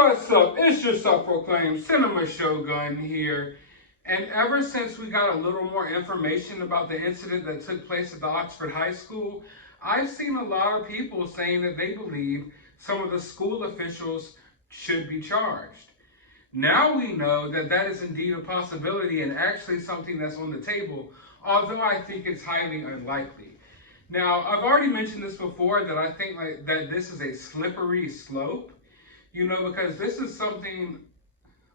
What's up? It's your self-proclaimed Cinema Shogun here. And ever since we got a little more information about the incident that took place at the Oxford High School, I've seen a lot of people saying that they believe some of the school officials should be charged. Now we know that that is indeed a possibility and actually something that's on the table, although I think it's highly unlikely. Now, I've already mentioned this before, that I think that this is a slippery slope. You know, because this is something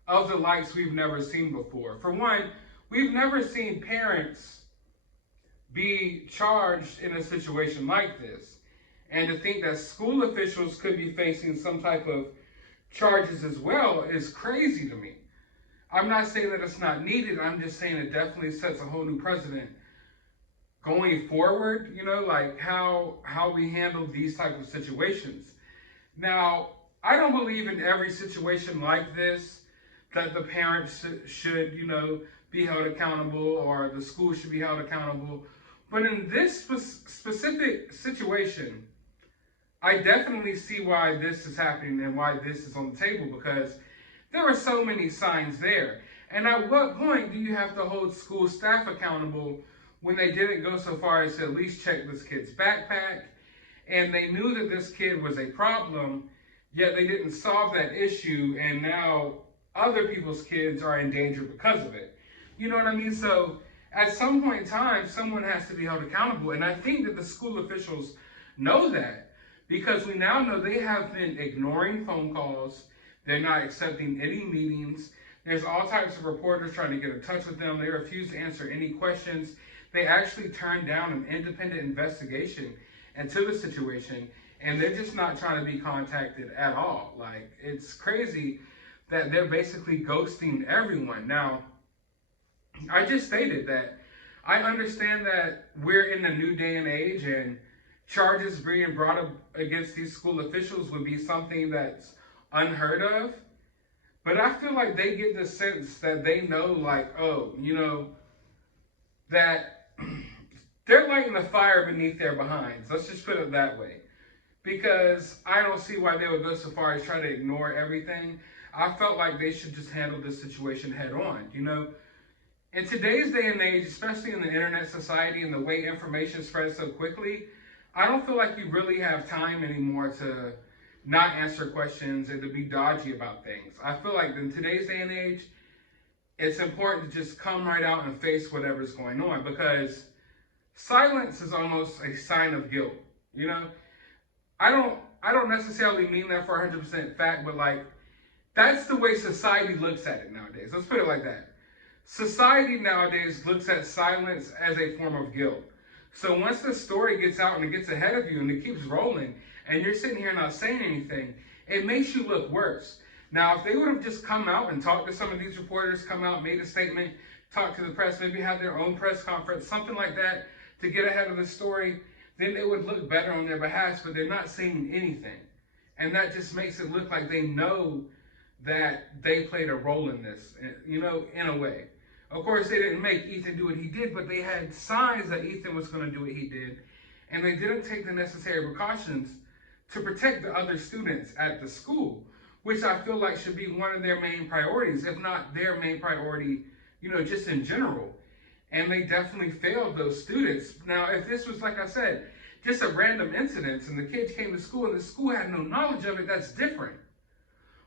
of the likes we've never seen before. For one, we've never seen parents be charged in a situation like this. And to think that school officials could be facing some type of charges as well is crazy to me. I'm not saying that it's not needed. I'm just saying it definitely sets a whole new precedent going forward, you know, like how we handle these type of situations. Now, I don't believe in every situation like this that the parents should, you know, be held accountable or the school should be held accountable. But in this specific situation, I definitely see why this is happening and why this is on the table, because there are so many signs there. And at what point do you have to hold school staff accountable when they didn't go so far as to at least check this kid's backpack and they knew that this kid was a problem, yet they didn't solve that issue, and now other people's kids are in danger because of it. You know what I mean? So at some point in time, someone has to be held accountable. And I think that the school officials know that, because we now know they have been ignoring phone calls. They're not accepting any meetings. There's all types of reporters trying to get in touch with them. They refuse to answer any questions. They actually turned down an independent investigation into the situation. And they're just not trying to be contacted at all. Like, it's crazy that they're basically ghosting everyone. Now, I just stated that I understand that we're in a new day and age, and charges being brought up against these school officials would be something that's unheard of. But I feel like they get the sense that they know, like, oh, you know, that they're lighting the fire beneath their behinds. Let's just put it that way. Because I don't see why they would go so far as try to ignore everything. I felt like they should just handle this situation head on. You know, in today's day and age, especially in the internet society and the way information spreads so quickly, I don't feel like you really have time anymore to not answer questions and to be dodgy about things. I feel like in today's day and age, it's important to just come right out and face whatever's going on, because silence is almost a sign of guilt, you know? I don't necessarily mean that for 100% fact, but like, that's the way society looks at it nowadays. Let's put it like that. Society nowadays looks at silence as a form of guilt. So once the story gets out and it gets ahead of you and it keeps rolling and you're sitting here not saying anything, it makes you look worse. Now, if they would have just come out and talked to some of these reporters, come out, made a statement, talked to the press, maybe have their own press conference, something like that to get ahead of the story, then it would look better on their behalf, but they're not saying anything. And that just makes it look like they know that they played a role in this, you know, in a way. Of course, they didn't make Ethan do what he did, but they had signs that Ethan was going to do what he did, and they didn't take the necessary precautions to protect the other students at the school, which I feel like should be one of their main priorities, if not their main priority, you know, just in general. And they definitely failed those students. Now, if this was, like I said, just a random incident and the kids came to school and the school had no knowledge of it, that's different.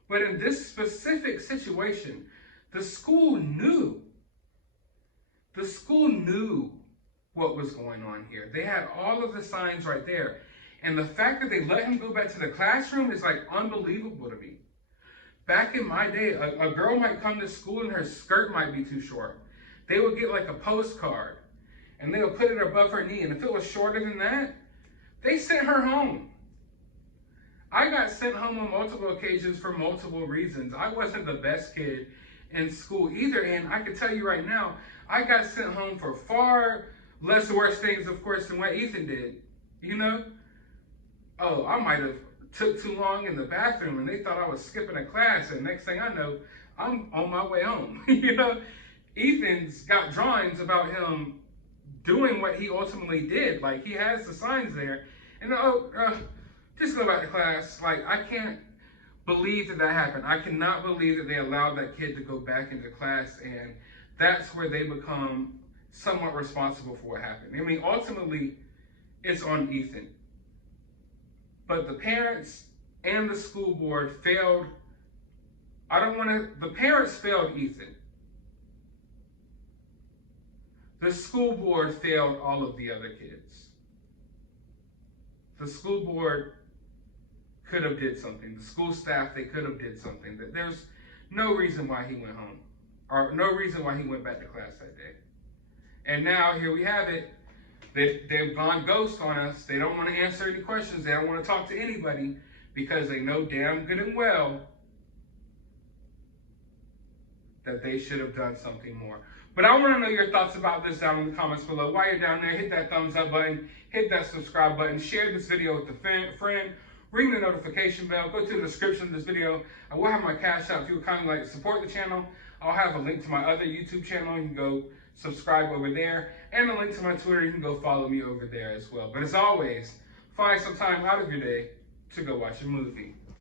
But in this specific situation, the school knew. The school knew what was going on here. They had all of the signs right there. And the fact that they let him go back to the classroom is like unbelievable to me. Back in my day, a girl might come to school and her skirt might be too short. They would get like a postcard and they would put it above her knee. And if it was shorter than that, they sent her home. I got sent home on multiple occasions for multiple reasons. I wasn't the best kid in school either. And I can tell you right now, I got sent home for far less worse things, of course, than what Ethan did. You know? Oh, I might have took too long in the bathroom and they thought I was skipping a class. And next thing I know, I'm on my way home. You know? Ethan's got drawings about him doing what he ultimately did. Like, he has the signs there. And, just go back to class. Like, I can't believe that happened. I cannot believe that they allowed that kid to go back into class, and that's where they become somewhat responsible for what happened. I mean, ultimately, it's on Ethan. But the parents and the school board failed. The parents failed Ethan. The school board failed all of the other kids. The school board could have did something. The school staff, they could have did something. There's no reason why he went home, or no reason why he went back to class that day. And now here we have it. They've gone ghost on us. They don't want to answer any questions. They don't want to talk to anybody because they know damn good and well that they should have done something more. But I want to know your thoughts about this down in the comments below. While you're down there, hit that thumbs up button, hit that subscribe button, share this video with a friend, ring the notification bell, go to the description of this video. I will have my Cash App if you would kindly like to support the channel. I'll have a link to my other YouTube channel. You can go subscribe over there, and a link to my Twitter. You can go follow me over there as well. But as always, find some time out of your day to go watch a movie.